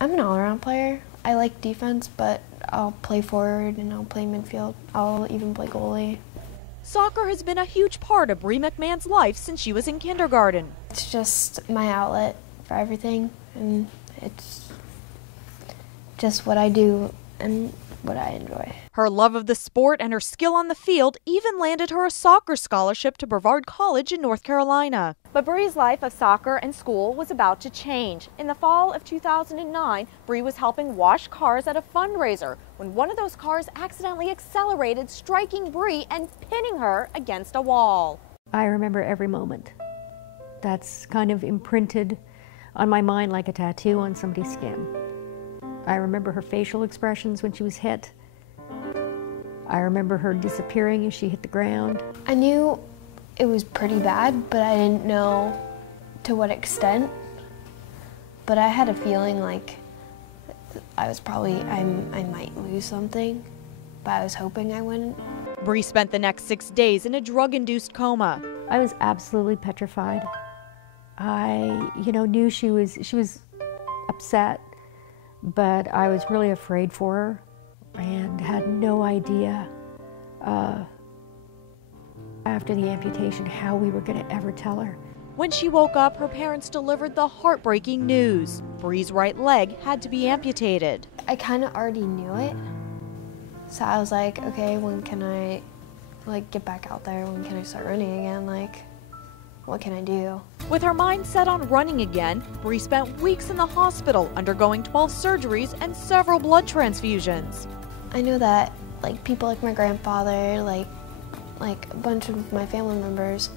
I'm an all-around player. I like defense, but I'll play forward and I'll play midfield. I'll even play goalie. Soccer has been a huge part of Bree McMahon's life since she was in kindergarten. It's just my outlet for everything, and it's just what I do and what I enjoy. Her love of the sport and her skill on the field even landed her a soccer scholarship to Brevard College in North Carolina. But Bree's life of soccer and school was about to change. In the fall of 2009, Bree was helping wash cars at a fundraiser when one of those cars accidentally accelerated, striking Bree and pinning her against a wall. I remember every moment. That's kind of imprinted on my mind like a tattoo on somebody's skin. I remember her facial expressions when she was hit. I remember her disappearing as she hit the ground. I knew it was pretty bad, but I didn't know to what extent. But I had a feeling like I might lose something, but I was hoping I wouldn't. Bree spent the next 6 days in a drug-induced coma. I was absolutely petrified. I, knew she was upset, but I was really afraid for her and had no idea after the amputation how we were going to ever tell her. When she woke up, her parents delivered the heartbreaking news. Bree's right leg had to be amputated. I kind of already knew it, so I was like, okay, when can I get back out there? When can I start running again? What can I do? With her mind set on running again, Bree spent weeks in the hospital undergoing 12 surgeries and several blood transfusions. I know that people like my grandfather, like a bunch of my family members,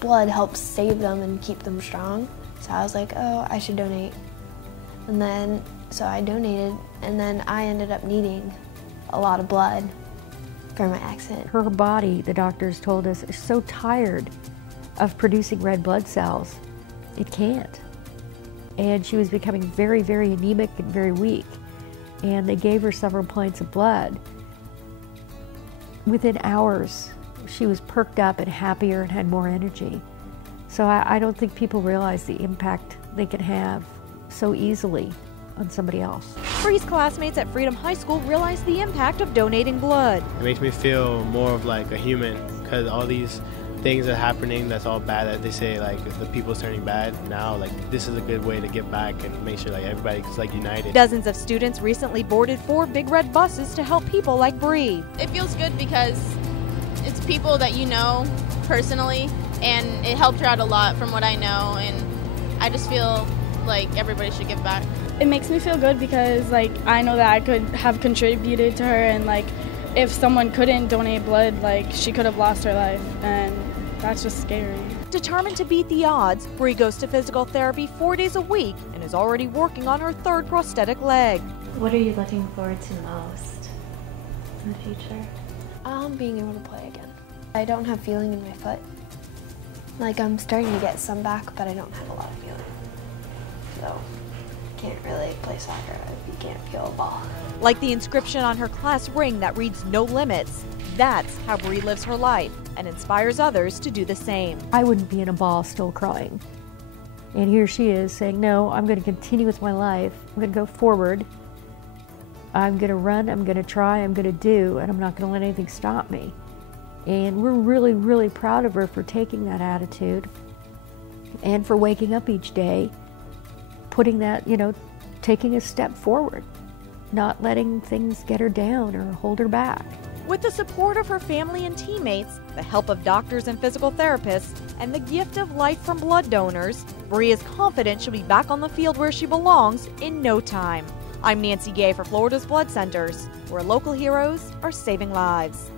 blood helps save them and keep them strong. So I was like, oh, I should donate. And then, so I donated, and then I ended up needing a lot of blood for my accident. Her body, the doctors told us, is so tired of producing red blood cells, it can't. And she was becoming very, very anemic and very weak. And they gave her several pints of blood. Within hours, she was perked up and happier and had more energy. So I don't think people realize the impact they can have so easily on somebody else. Bree's classmates at Freedom High School realized the impact of donating blood. It makes me feel more of a human, because all these things are happening that's all bad, that they say if the people's turning bad now, this is a good way to get back and make sure everybody's united. Dozens of students recently boarded 4 big red buses to help people like Bree. It feels good because it's people that you know personally, and it helped her out a lot from what I know, and I just feel like everybody should give back. It makes me feel good because I know that I could have contributed to her, and if someone couldn't donate blood, she could have lost her life, and that's just scary. Determined to beat the odds, Bree goes to physical therapy 4 days a week and is already working on her 3rd prosthetic leg. What are you looking forward to most in the future? Being able to play again. I don't have feeling in my foot. I'm starting to get some back, but I don't have a lot of feeling. So, can't really play soccer if you can't feel a ball. Like the inscription on her class ring that reads "No Limits," that's how Bree lives her life and inspires others to do the same. I wouldn't be in a ball still crying. And here she is saying, no, I'm going to continue with my life. I'm going to go forward. I'm going to run, I'm going to try, I'm going to do, and I'm not going to let anything stop me. And we're really, really proud of her for taking that attitude and for waking up each day, putting that, taking a step forward, not letting things get her down or hold her back. With the support of her family and teammates, the help of doctors and physical therapists, and the gift of life from blood donors, Bree is confident she'll be back on the field where she belongs in no time. I'm Nancy Gay for Florida's Blood Centers, where local heroes are saving lives.